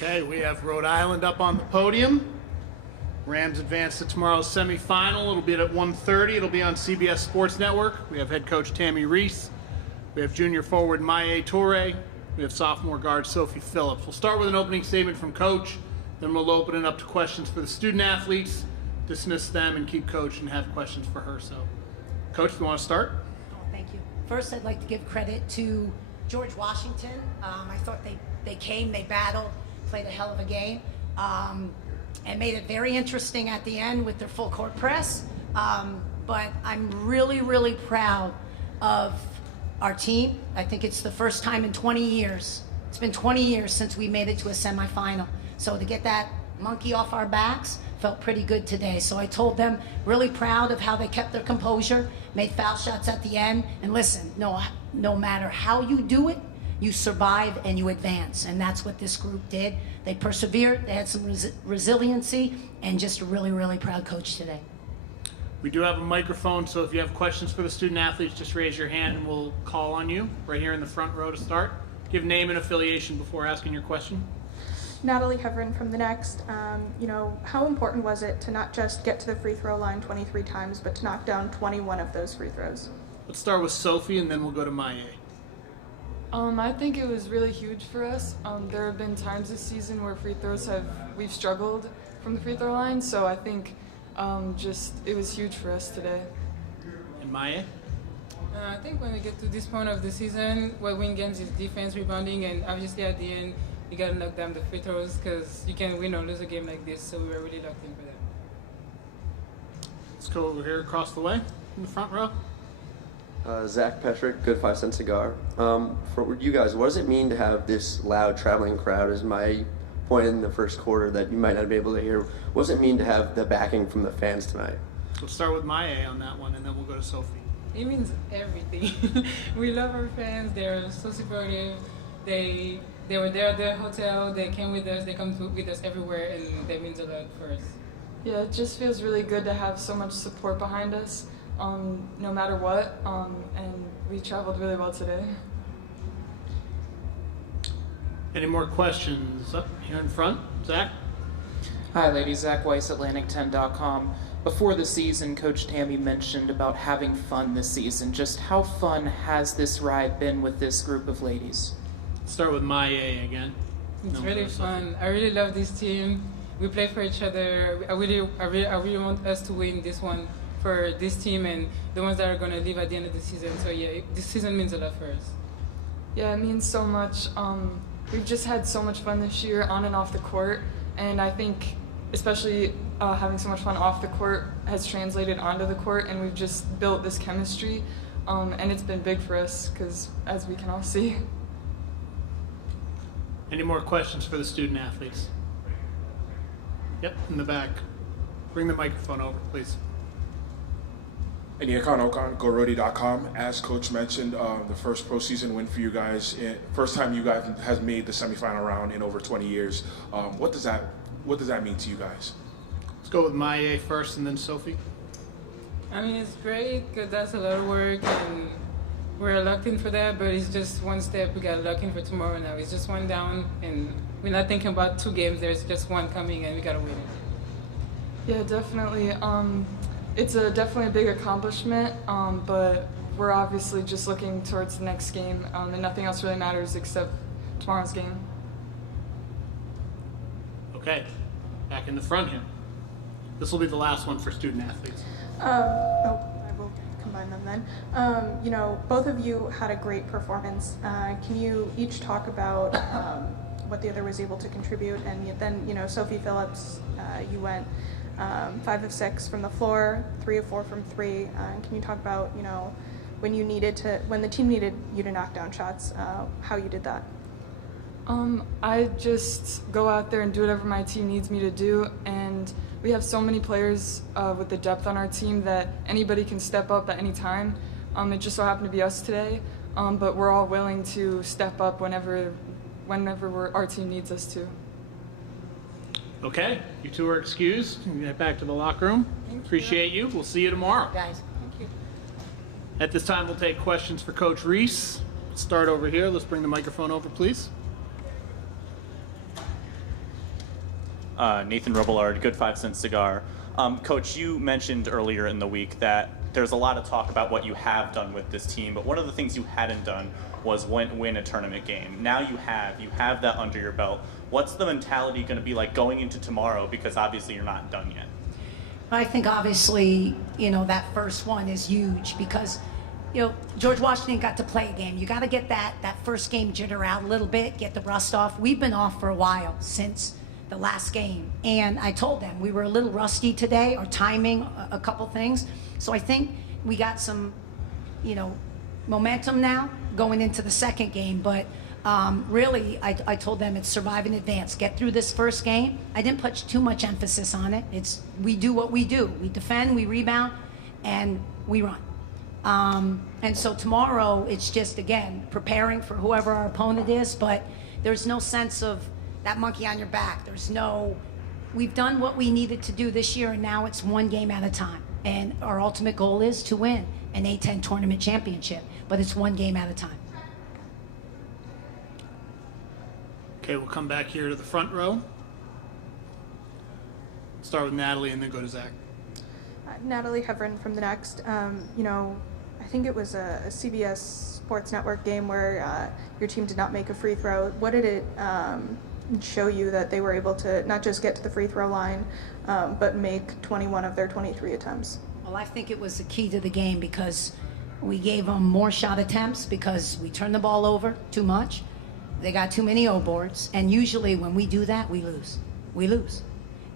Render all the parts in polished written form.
Okay, we have Rhode Island up on the podium. Rams advance to tomorrow's semifinal. It'll be at 1:30. It'll be on CBS Sports Network. We have head coach Tammy Reese. We have junior forward Maye Toure. We have sophomore guard Sophie Phillips. We'll start with an opening statement from Coach. Then we'll open it up to questions for the student athletes, dismiss them, and keep Coach and have questions for her. So, Coach, if you want to start. Oh, thank you. First, I'd like to give credit to George Washington. I thought they came, they battled, played a hell of a game, and made it very interesting at the end with their full court press. But I'm really, really proud of our team. I think it's the first time in 20 years. It's been 20 years since we made it to a semifinal. So to get that monkey off our backs felt pretty good today. So I told them, really proud of how they kept their composure, made foul shots at the end. And listen, no matter how you do it, you survive and you advance. And that's what this group did. They persevered, they had some resiliency, and just a really, really proud coach today. We do have a microphone, so if you have questions for the student athletes, just raise your hand and we'll call on you right here in the front row to start. Give name and affiliation before asking your question. Natalie Heverin from the Next. How important was it to not just get to the free throw line 23 times, but to knock down 21 of those free throws? Let's start with Sophie and then we'll go to Maye. I think it was really huge for us. There have been times this season where we've struggled from the free throw line, so I think it was huge for us today. And Maye? I think when we get to this point of the season, what win games is defense, rebounding, and obviously at the end, you got to knock down the free throws because you can win or lose a game like this, so we were really locked in for that. Let's go over here across the way in the front row. Zach Petrick, Good 5 Cent Cigar. For you guys, what does it mean to have this loud traveling crowd? As my point in the first quarter that you might not be able to hear, what does it mean to have the backing from the fans tonight? Let's start with Maye on that one, and then we'll go to Sophie. It means everything. We love our fans. They're so supportive. They were there at the hotel. They came with us. They come with us everywhere, and that means a lot for us. Yeah, it just feels really good to have so much support behind us, no matter what, and we traveled really well today. Any more questions up here in front? Zach? Hi ladies, Zach Weiss, Atlantic10.com. Before the season, Coach Tammy mentioned about having fun this season. Just how fun has this ride been with this group of ladies? Start with Maye again. It's really fun. I really love this team. We play for each other. I really want us to win this one for this team and the ones that are going to leave at the end of the season. So yeah, this season means a lot for us. Yeah, it means so much. We've just had so much fun this year on and off the court, and I think especially having so much fun off the court has translated onto the court, and we've just built this chemistry, and it's been big for us because, as we can all see. Any more questions for the student athletes? Yep, in the back. Bring the microphone over, please. And Okan, GoRhode.com. As Coach mentioned, the first postseason win for you guys, first time you guys has made the semifinal round in over 20 years. What does that mean to you guys? Let's go with Maye first and then Sophie. I mean, it's great because that's a lot of work and we're locked in for that, but it's just one step. We got locked in for tomorrow now. It's just one down and we're not thinking about two games. There's just one coming and we got to win it. Yeah, definitely. It's definitely a big accomplishment, but we're obviously just looking towards the next game, and nothing else really matters except tomorrow's game. Okay, back in the front here. This will be the last one for student athletes. I will combine them then. Both of you had a great performance. Can you each talk about what the other was able to contribute? And then, Sophie Phillips, you went 5 of 6 from the floor, 3 of 4 from 3. Can you talk about, when the team needed you to knock down shots, how you did that? I just go out there and do whatever my team needs me to do, and we have so many players with the depth on our team that anybody can step up at any time. It just so happened to be us today, but we're all willing to step up whenever our team needs us to. Okay, you two are excused. You can get back to the locker room. Appreciate you. We'll see you tomorrow. Guys. Thank you. At this time, we'll take questions for Coach Reese. Let's start over here. Let's bring the microphone over, please. Nathan Robillard, Good 5 Cent Cigar. Coach, you mentioned earlier in the week that there's a lot of talk about what you have done with this team, but one of the things you hadn't done was win a tournament game. Now you have that under your belt. What's the mentality going to be like going into tomorrow? Because obviously you're not done yet. I think obviously, that first one is huge because, George Washington got to play a game. You got to get that first game jitter out a little bit, get the rust off. We've been off for a while since the last game. And I told them we were a little rusty today, our timing, a couple things. So I think we got some, momentum now going into the second game. But really, I told them it's survive in advance. Get through this first game. I didn't put too much emphasis on it. We do what we do. We defend, we rebound, and we run. And so tomorrow, it's just, again, preparing for whoever our opponent is. But there's no sense of that monkey on your back. We've done what we needed to do this year, and now it's one game at a time. And our ultimate goal is to win an A10 tournament championship, but it's one game at a time. Okay, we'll come back here to the front row. Start with Natalie and then go to Zach. Natalie Heverin from the Next. I think it was a CBS Sports Network game where your team did not make a free throw. What did it show you that they were able to not just get to the free throw line, but make 21 of their 23 attempts? Well, I think it was the key to the game because we gave them more shot attempts because we turned the ball over too much. They got too many O boards, and usually when we do that, we lose. We lose.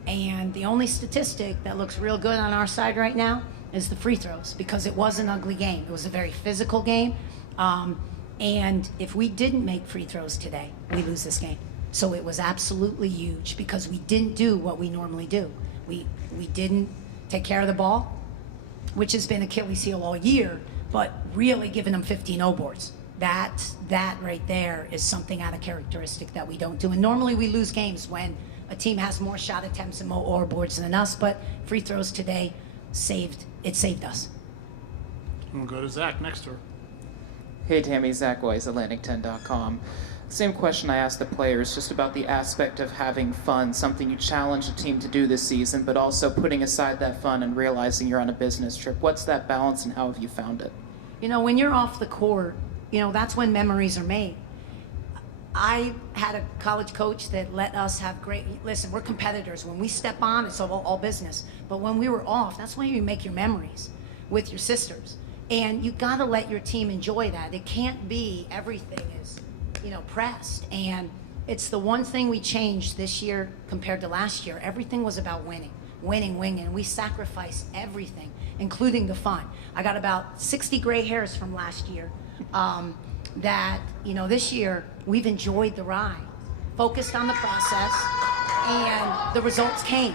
And the only statistic that looks real good on our side right now is the free throws because it was an ugly game. It was a very physical game. And if we didn't make free throws today, we lose this game. So it was absolutely huge because we didn't do what we normally do. We didn't take care of the ball, which has been Achilles heel all year, but really giving them 15 O boards. That right there is something out of characteristic that we don't do. And normally we lose games when a team has more shot attempts and more O boards than us, but free throws today saved us. We'll go to Zach next to her. Hey Tammy, Zach Weiss, Atlantic10.com. Same question I asked the players, just about the aspect of having fun, something you challenge a team to do this season, but also putting aside that fun and realizing you're on a business trip. What's that balance and how have you found it? When you're off the court, that's when memories are made. I had a college coach that let us have listen, we're competitors. When we step on, it's all business. But when we were off, that's when you make your memories with your sisters. And you gotta let your team enjoy that. It can't be everything is, pressed. And it's the one thing we changed this year compared to last year. Everything was about winning. And we sacrificed everything, including the fun. I got about 60 gray hairs from last year. This year we've enjoyed the ride, focused on the process, and the results came.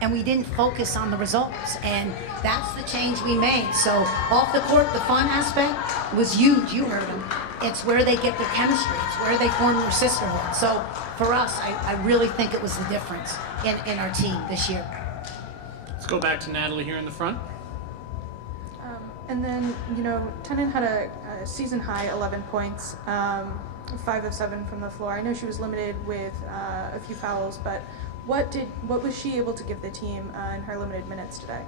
And we didn't focus on the results, and that's the change we made. So off the court, the fun aspect was huge. You heard them. It's where they get their chemistry. It's where they form their sisterhood. So for us, I really think it was the difference in our team this year. Let's go back to Natalie here in the front. And then, Tenen had a season high 11 points, 5 of 7 from the floor. I know she was limited with a few fouls, but what was she able to give the team in her limited minutes today?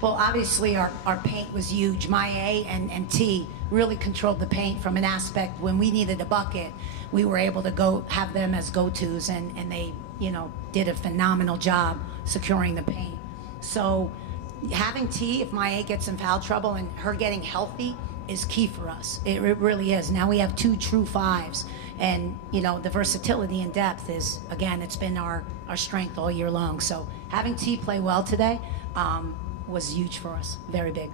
Well, obviously our paint was huge. Maya and T really controlled the paint from an aspect when we needed a bucket. We were able to have them as go-tos, and they, did a phenomenal job securing the paint. So having T, if Maya gets in foul trouble, and her getting healthy is key for us. It really is. Now we have 2 true 5s, and the versatility and depth is, again, it's been our strength all year long. So having T play well today was huge for us, very big.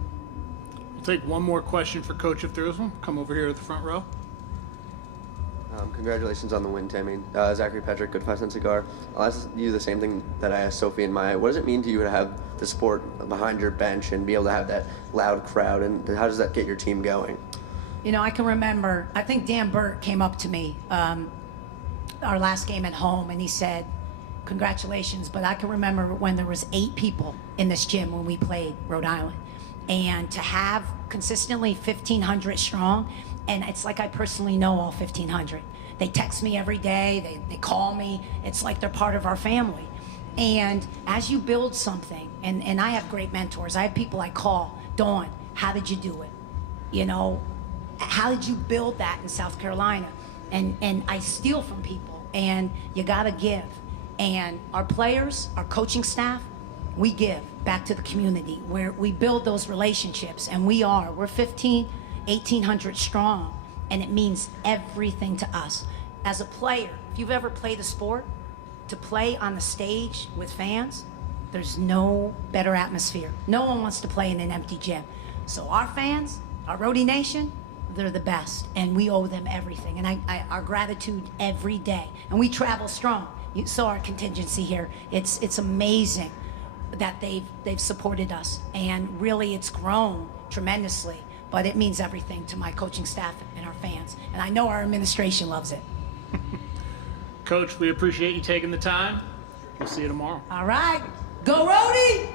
We'll take one more question for Coach if there is one. Come over here to the front row. Congratulations on the win, Tammy. Zachary Patrick, Good 5 Cent Cigar. I'll ask you the same thing that I asked Sophie and Maya. What does it mean to you to have the support behind your bench and be able to have that loud crowd, and how does that get your team going? I can remember, I think Dan Burt came up to me our last game at home, and he said, congratulations, but I can remember when there was 8 people in this gym when we played Rhode Island. And to have consistently 1,500 strong, and it's like I personally know all 1,500. They text me every day, they call me, it's like they're part of our family. And as you build something, and I have great mentors. I have people I call, Dawn, how did you do it? You know, how did you build that in South Carolina? And I steal from people, and you gotta give. And our players, our coaching staff, we give back to the community where we build those relationships, and we're 1,800 strong, and it means everything to us. As a player, if you've ever played a sport, to play on the stage with fans, there's no better atmosphere. No one wants to play in an empty gym. So our fans, our Rhode Nation, they're the best, and we owe them everything. And our gratitude every day. And we travel strong. You saw our contingency here. It's amazing that they've supported us, and really it's grown tremendously. But it means everything to my coaching staff and our fans, and I know our administration loves it. Coach, we appreciate you taking the time. We'll see you tomorrow. All right, go Rhody!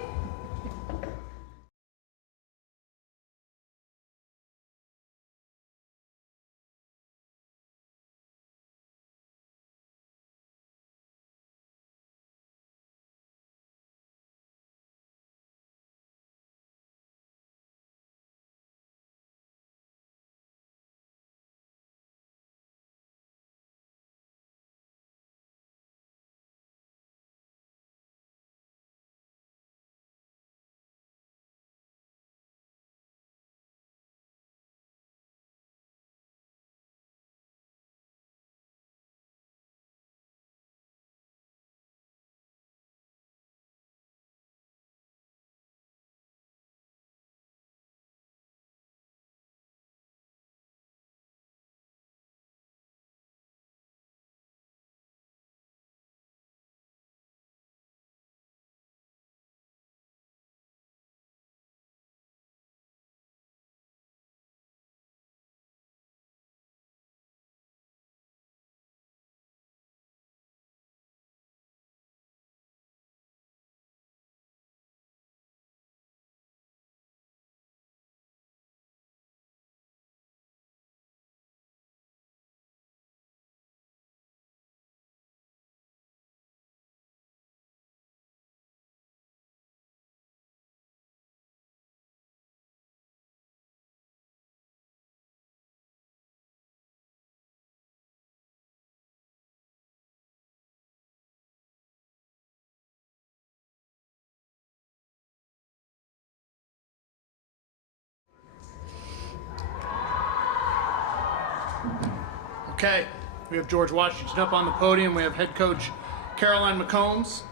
Okay, we have George Washington up on the podium. We have head coach Caroline McCombs.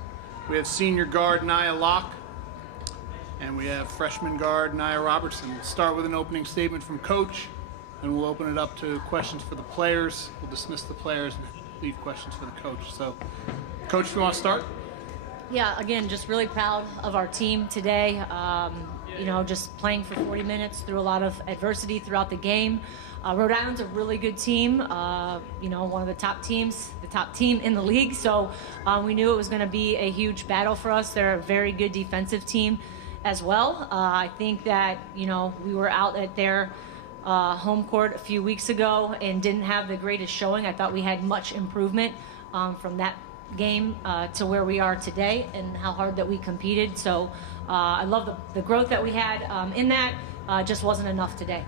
We have senior guard Nia Locke. And we have freshman guard Nia Robertson. We'll start with an opening statement from coach, and we'll open it up to questions for the players. We'll dismiss the players and leave questions for the coach. So, coach, if you want to start? Yeah, again, just really proud of our team today. You know, just playing for 40 minutes through a lot of adversity throughout the game. Rhode Island's a really good team, you know, one of the top teams, the top team in the league. So we knew it was going to be a huge battle for us. They're a very good defensive team as well. I think that, you know, we were out at their home court a few weeks ago and didn't have the greatest showing. I thought we had much improvement from that game to where we are today and how hard that we competed. So I love the growth that we had in that. Just wasn't enough today.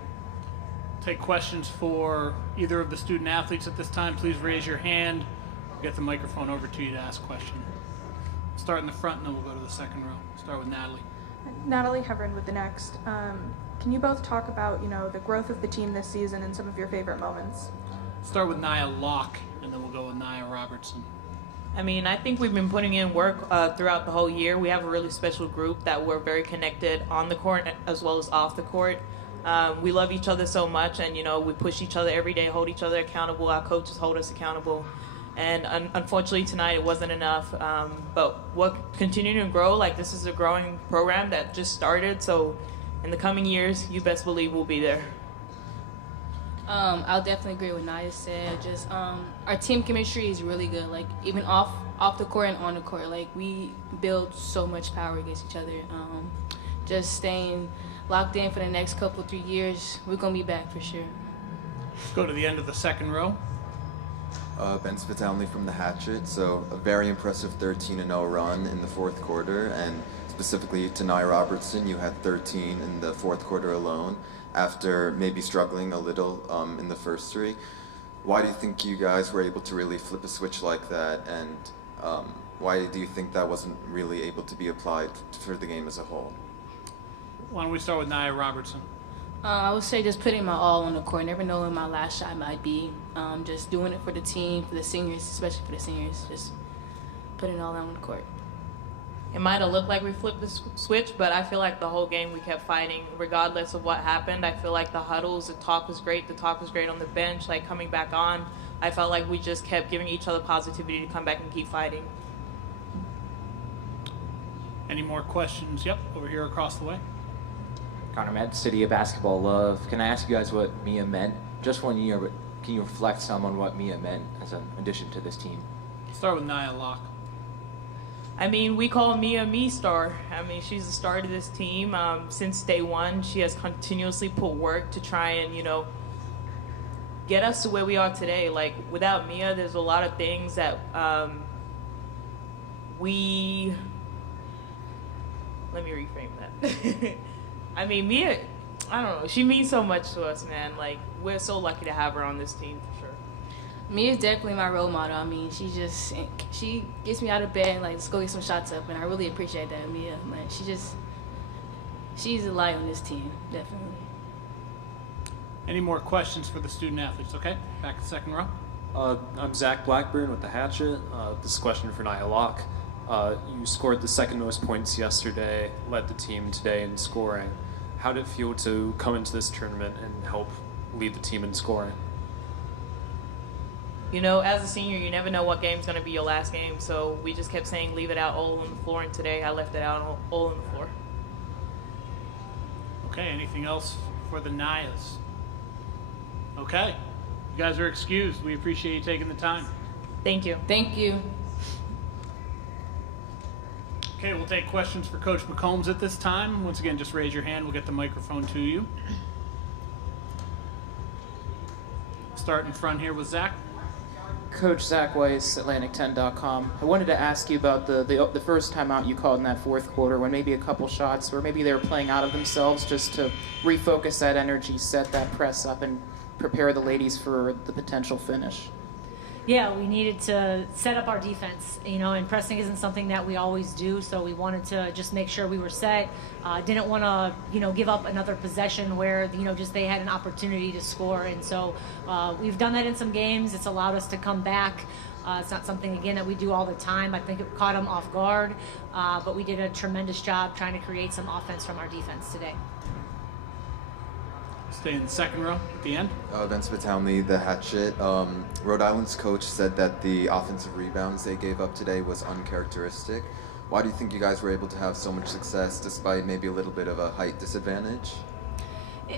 Take questions for either of the student athletes at this time. Please raise your hand. We'll get the microphone over to you to ask a question. Start in the front, and then we'll go to the second row. Start with Natalie. Natalie Heverin with the next. Can you both talk about, you know, the growth of the team this season and some of your favorite moments? Start with Nia Locke, and then we'll go with Nia Robertson. I mean, I think we've been putting in work throughout the whole year. We have a really special group that we're very connected on the court as well as off the court. We love each other so much, and, you know, we push each other every day, hold each other accountable. Our coaches hold us accountable. And unfortunately tonight it wasn't enough. But we're continuing to grow. Like, this is a growing program that just started. So in the coming years, you best believe we'll be there. I'll definitely agree with Naya said. Just our team chemistry is really good. Like, even off the court and on the court, like, we build so much power against each other. Just staying locked in for the next couple 3 years, we're gonna be back for sure. Let's go to the end of the second row. Ben Spitalny from the Hatchet. So a very impressive 13-0 run in the fourth quarter, and specifically to Nia Robertson, you had 13 in the fourth quarter alone after maybe struggling a little in the first three. Why do you think you guys were able to really flip a switch like that, and why do you think that wasn't really able to be applied for the game as a whole? Why don't we start with Nia Robertson? I would say just putting my all on the court, never knowing my last shot might be. Just doing it for the team, for the seniors, especially for the seniors, just putting it all on the court. It might have looked like we flipped the switch, but I feel like the whole game we kept fighting regardless of what happened. I feel like the huddles, the talk was great. The talk was great on the bench, like coming back on. I felt like we just kept giving each other positivity to come back and keep fighting. Any more questions? Yep, over here across the way. Connor Met, City of Basketball Love. Can I ask you guys what Mia meant? Just 1 year, but can you reflect some on what Mia meant as an addition to this team? Start with Nia Locke. I mean, we call Mia Me-Star. I mean, she's the star of this team. Since day one, she has continuously put work to try and, get us to where we are today. Like, without Mia, there's a lot of things that let me reframe that. I mean, Mia, I don't know. She means so much to us, man. Like, we're so lucky to have her on this team, for sure. Mia's definitely my role model. I mean, she gets me out of bed and, like, let's go get some shots up, and I really appreciate that, Mia. Like, she's a light on this team, definitely. Any more questions for the student athletes? Okay, back to second row. I'm Zach Blackburn with the Hatchet. This is a question for Nia Locke. You scored the second most points yesterday, led the team today in scoring. How did it feel to come into this tournament and help lead the team in scoring? As a senior, you never know what game's going to be your last game, so we just kept saying leave it out all on the floor, and today I left it out all on the floor. Okay, anything else for the Nias? Okay, you guys are excused. We appreciate you taking the time. Thank you. Thank you. Okay, we'll take questions for Coach McCombs at this time. Once again, just raise your hand. We'll get the microphone to you. Start in front here with Zach. Coach Zach Weiss, Atlantic10.com. I wanted to ask you about the first time out you called in that fourth quarter when maybe a couple shots where maybe they were playing out of themselves just to refocus that energy, set that press up, and prepare the ladies for the potential finish. Yeah, we needed to set up our defense, and pressing isn't something that we always do, so we wanted to just make sure we were set. Didn't want to, give up another possession where, just they had an opportunity to score, and so we've done that in some games. It's allowed us to come back. It's not something, again, that we do all the time. I think it caught them off guard, but we did a tremendous job trying to create some offense from our defense today. Stay in the second row at the end. Ben Spitalny, the Hatchet. Rhode Island's coach said that the offensive rebounds they gave up today was uncharacteristic. Why do you think you guys were able to have so much success despite maybe a little bit of a height disadvantage?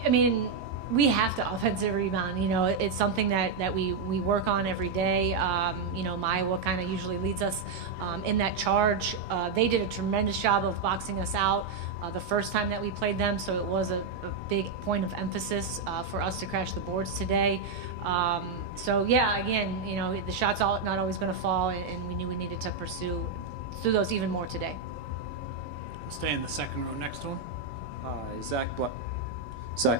I mean, we have to offensive rebound. It's something that we work on every day. Maya kind of usually leads us in that charge. They did a tremendous job of boxing us out the first time that we played them, so it was a big point of emphasis for us to crash the boards today. Again, the shots not always going to fall, and we knew we needed to pursue those even more today. Stay in the second row next to him. Zach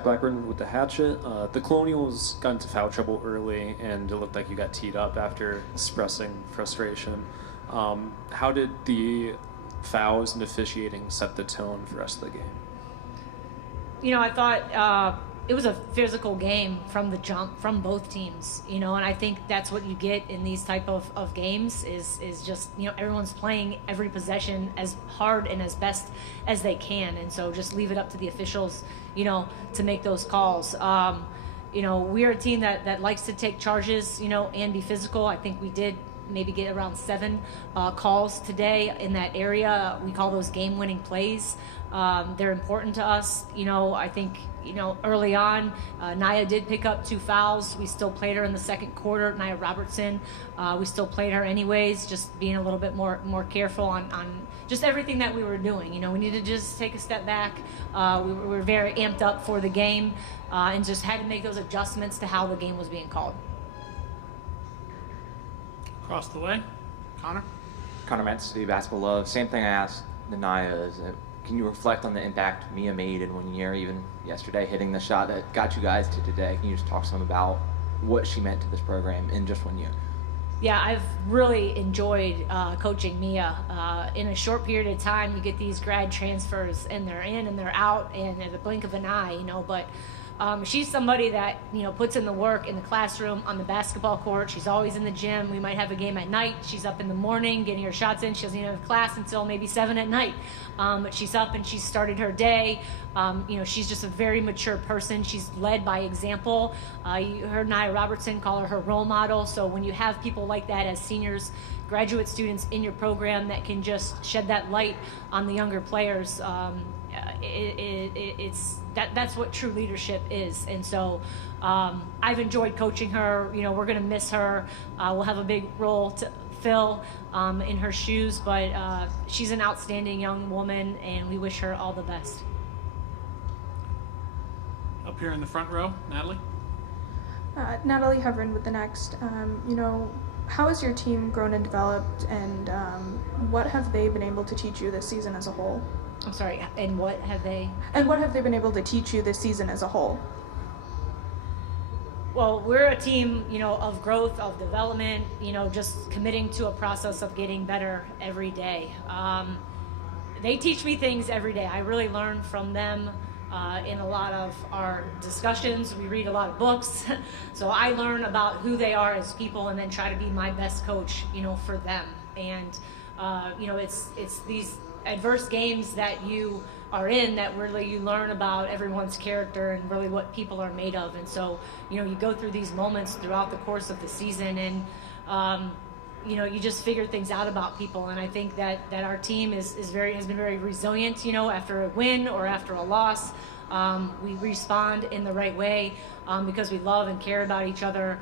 Blackburn with the Hatchet. The Colonials got into foul trouble early, and it looked like you got teed up after expressing frustration. How did the fouls and officiating set the tone for the rest of the game? I thought it was a physical game from the jump from both teams, and I think that's what you get in these type of games is just, everyone's playing every possession as hard and as best as they can, and so just leave it up to the officials, to make those calls. We're a team that likes to take charges, and be physical. I think we did maybe get around 7 calls today in that area. We call those game-winning plays. They're important to us. I think, early on, Nia did pick up 2 fouls. We still played her in the second quarter, Nia Robertson. We still played her anyways, just being a little bit more careful on just everything that we were doing. We needed to just take a step back. We were very amped up for the game and just had to make those adjustments to how the game was being called. Across the way, Connor. Connor Met City Basketball Love. Same thing I asked Nania is, can you reflect on the impact Mia made in 1 year, even yesterday, hitting the shot that got you guys to today? Can you just talk some about what she meant to this program in just 1 year? Yeah, I've really enjoyed coaching Mia. In a short period of time, you get these grad transfers, and they're in and they're out, and at the blink of an eye, but she's somebody that, puts in the work in the classroom, on the basketball court. She's always in the gym. We might have a game at night. She's up in the morning getting her shots in. She doesn't even have class until maybe 7 at night. But she's up and she's started her day. She's just a very mature person. She's led by example. You heard Nia Robertson call her role model. So when you have people like that as seniors, graduate students in your program that can just shed that light on the younger players, that's what true leadership is. And so I've enjoyed coaching her. We're going to miss her. We'll have a big role to fill in her shoes, but she's an outstanding young woman, and we wish her all the best. Up here in the front row, Natalie. Natalie Heverin with the next. How has your team grown and developed, and what have they been able to teach you this season as a whole? I'm sorry, and what have they? And what have they been able to teach you this season as a whole? Well, we're a team, of growth, of development, just committing to a process of getting better every day. They teach me things every day. I really learn from them in a lot of our discussions. We read a lot of books. So I learn about who they are as people and then try to be my best coach, for them. And, it's these adverse games that you are in that really you learn about everyone's character and really what people are made of. And so, you go through these moments throughout the course of the season, and you just figure things out about people. And I think that our team has been very resilient, after a win or after a loss. We respond in the right way because we love and care about each other.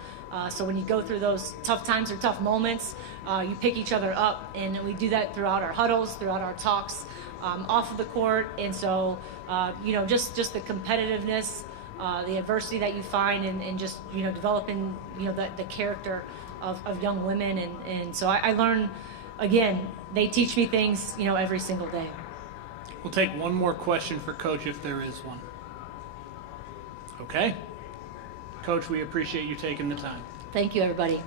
So when you go through those tough times or tough moments, you pick each other up, and we do that throughout our huddles, throughout our talks off of the court. And so, just the competitiveness, the adversity that you find, and just, developing, the character of young women. And so I learn, again, they teach me things, every single day. We'll take one more question for Coach if there is one. Okay. Coach, we appreciate you taking the time. Thank you, everybody.